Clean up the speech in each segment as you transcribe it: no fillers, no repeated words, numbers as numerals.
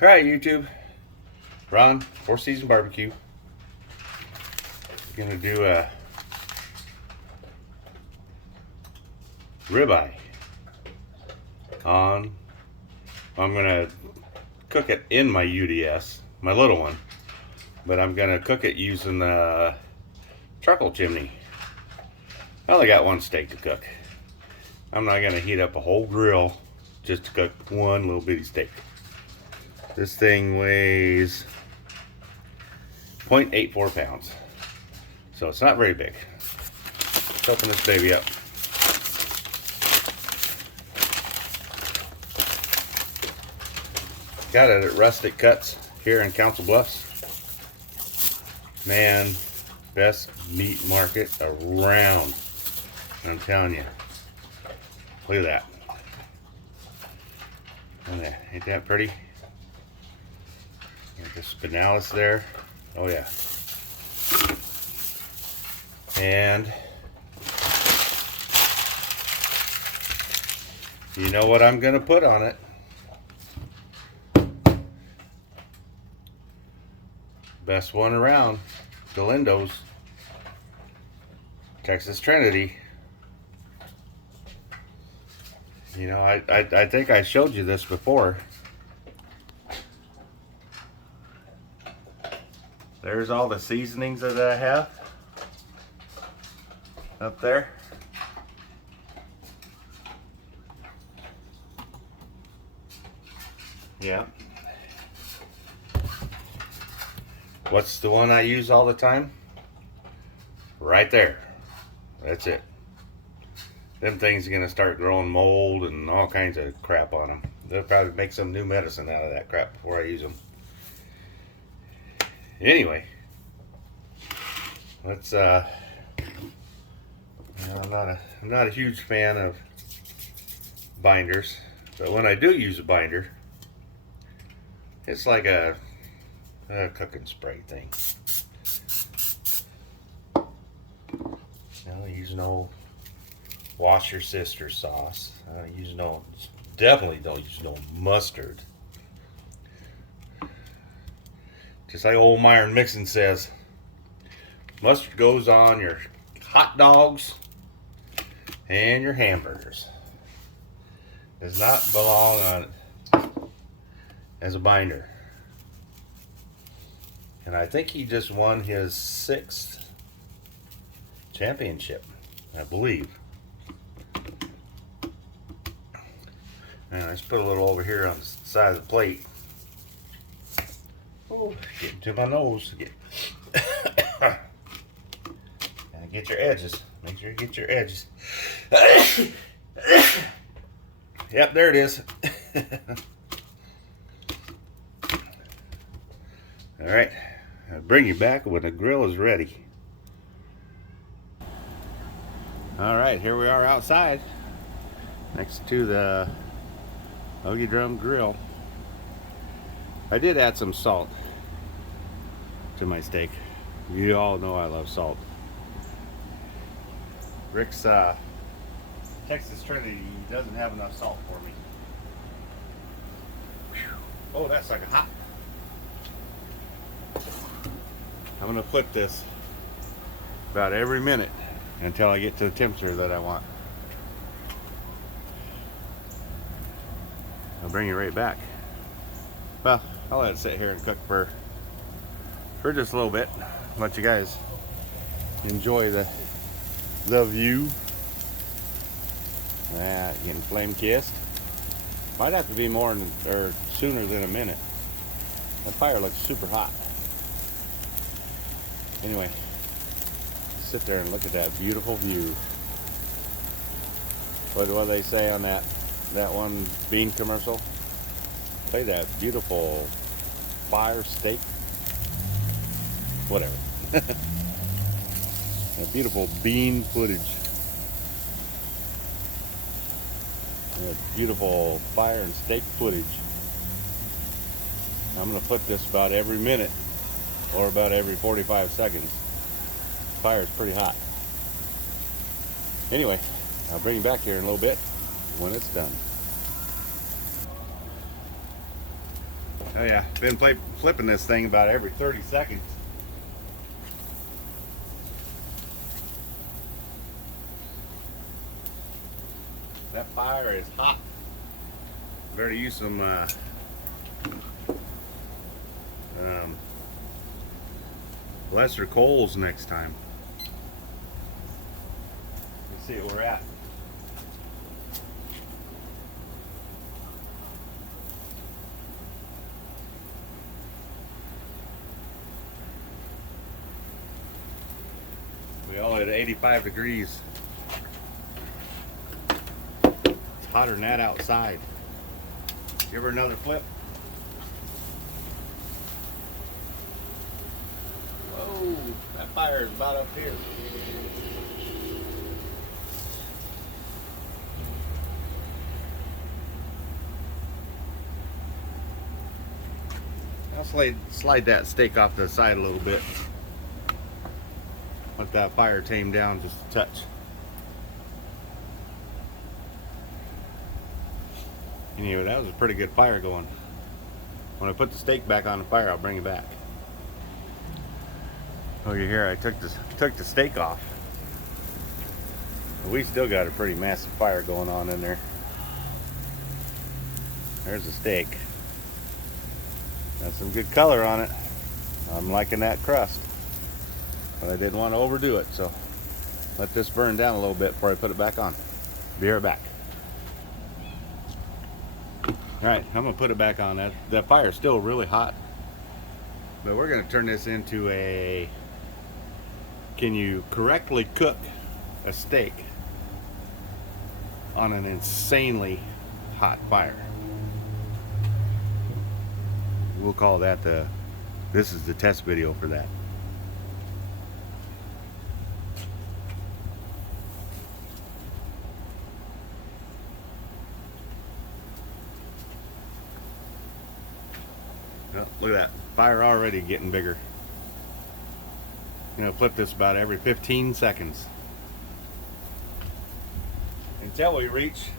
Alright, YouTube. Ron, Four Season Barbecue. Gonna do a ribeye on. I'm gonna cook it in my UDS, my little one, but I'm gonna cook it using the charcoal chimney. I only got one steak to cook. I'm not gonna heat up a whole grill just to cook one little bitty steak. This thing weighs 0.84 pounds. So it's not very big. Let's open this baby up. Got it at Rustic Cuts here in Council Bluffs. Man, best meat market around. I'm telling you. Look at that. Ain't that pretty? Got the spinalis there. Oh yeah. And you know what I'm gonna put on it? Best one around, Galindo's Texas Trinity. You know, I think I showed you this before. There's all the seasonings that I have up there. Yeah. What's the one I use all the time? Right there. That's it. Them things are gonna start growing mold and all kinds of crap on them. They'll probably make some new medicine out of that crap before I use them. Anyway, let's I'm not a huge fan of binders, but when I do use a binder, it's like a cooking spray thing. I use no wash your sister sauce. Definitely don't use no mustard. Just like old Myron Mixon says, mustard goes on your hot dogs and your hamburgers. Does not belong on it as a binder. And I think he just won his 6th championship, I believe. And let's put a little over here on the side of the plate. Oh, getting to my nose. And get your edges. Make sure you get your edges. Yep, there it is. All right, I'll bring you back when the grill is ready. All right, here we are outside next to the Ogie Drum Grill. I did add some salt to my steak. You all know I love salt. Rick's Texas Trinity doesn't have enough salt for me. Oh, that's like a hot. I'm gonna put this about every minute until I get to the temperature that I want. I'll bring you right back. Well, I'll let it sit here and cook for just a little bit. Let you guys enjoy the view. Getting flame kissed. Might have to be more or sooner than a minute. The fire looks super hot. Anyway, sit there and look at that beautiful view. What do they say on that one bean commercial? Play that beautiful fire steak. Whatever. That beautiful bean footage. That beautiful fire and steak footage. I'm going to put this about every minute or about every 45 seconds. Fire is pretty hot. Anyway, I'll bring you back here in a little bit when it's done. Oh yeah, been flipping this thing about every 30 seconds. That fire is hot. Better use some lesser coals next time. Let's see where we're at. We all at 85 degrees. It's hotter than that outside. Give her another flip. Whoa, that fire is about up here. I'll slide that steak off to the side a little bit. Let that fire tame down just a touch. Anyway, that was a pretty good fire going. When I put the steak back on the fire, I'll bring it back. Oh, you hear I took the steak off. But we still got a pretty massive fire going on in there. There's the steak. Got some good color on it. I'm liking that crust. But I didn't want to overdo it, so let this burn down a little bit before I put it back on. Be right back. Alright, I'm going to put it back on. That fire's still really hot. But we're going to turn this into a... Can you correctly cook a steak on an insanely hot fire? We'll call that this is the test video for that. Oh, look at that. Fire already getting bigger. You know, flip this about every 15 seconds. Until we reach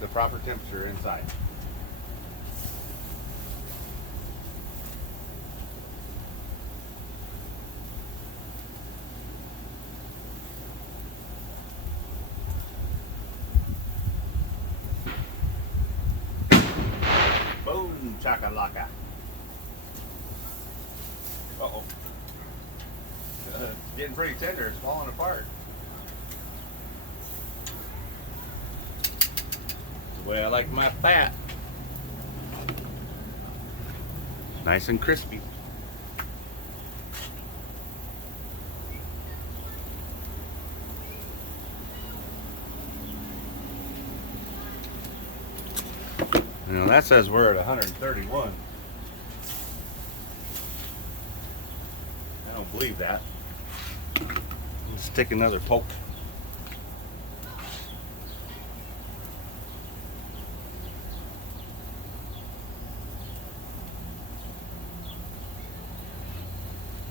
the proper temperature inside. Boom, chakalaka. Uh-oh. It's getting pretty tender. It's falling apart. That's the way I like my fat. Nice and crispy. You know, that says we're at 131. I don't believe that. Let's stick another poke.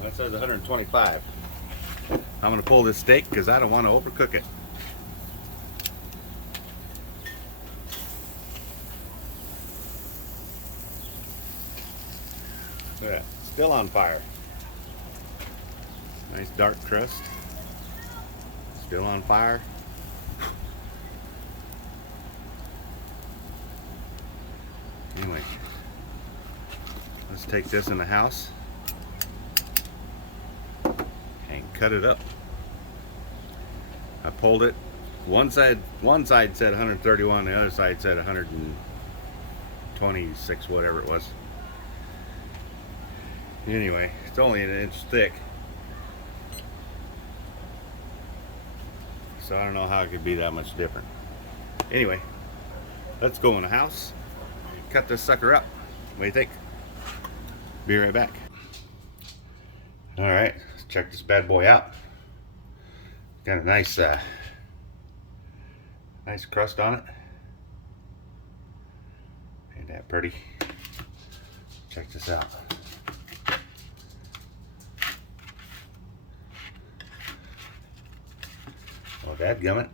That says 125. I'm going to pull this steak because I don't want to overcook it. Look at that. Still on fire. Nice dark crust. Still on fire. Anyway, let's take this in the house and cut it up. I pulled it. One side said 131, the other side said 126, whatever it was. Anyway, it's only an inch thick. So I don't know how it could be that much different. Anyway, let's go in the house, cut this sucker up. What do you think? Be right back. Alright, let's check this bad boy out. Got a nice nice crust on it. Ain't that pretty? Check this out. Oh, dadgummit.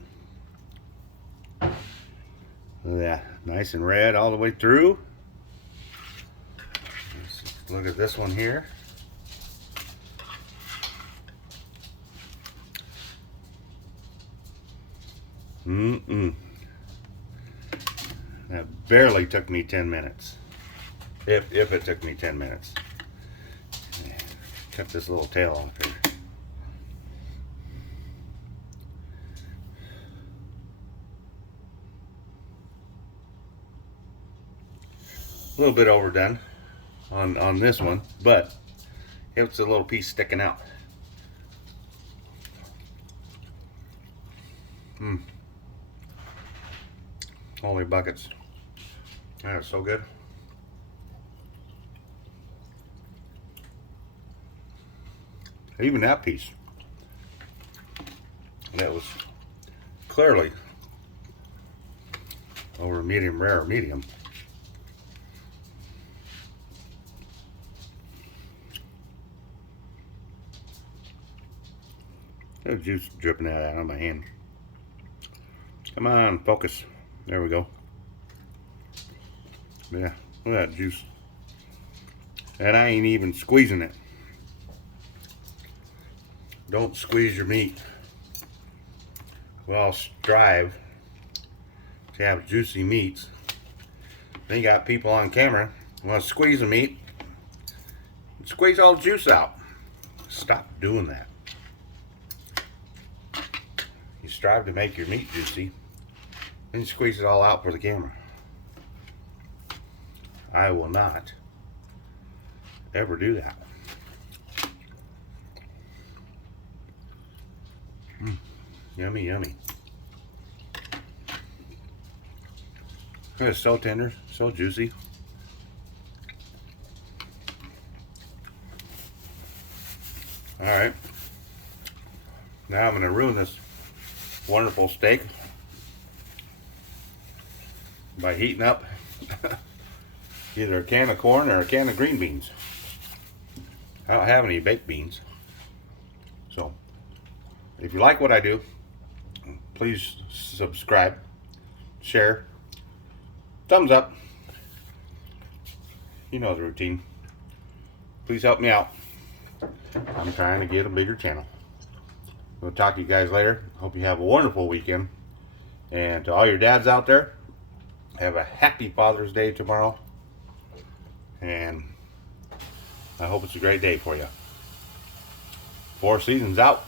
Look at that. Nice and red all the way through. Look at this one here. That barely took me 10 minutes. If it took me 10 minutes. Cut this little tail off here. A little bit overdone on this one, but it's a little piece sticking out. Holy buckets. That's so good. Even that piece, that was clearly over medium rare or medium. There's juice dripping out of my hand. Come on, focus. There we go. Yeah, look at that juice. And I ain't even squeezing it. Don't squeeze your meat. We all strive to have juicy meats. Then you got people on camera who want to squeeze the meat, squeeze all the juice out. Stop doing that. You strive to make your meat juicy, then you squeeze it all out for the camera. I will not ever do that. Yummy, yummy. It's so tender, so juicy. Alright. Now I'm going to ruin this wonderful steak by heating up either a can of corn or a can of green beans. I don't have any baked beans. So, if you like what I do, please subscribe, share, thumbs up. You know the routine. Please help me out. I'm trying to get a bigger channel. We'll talk to you guys later. Hope you have a wonderful weekend. And to all your dads out there, have a happy Father's Day tomorrow. And I hope it's a great day for you. 4 Seasons out.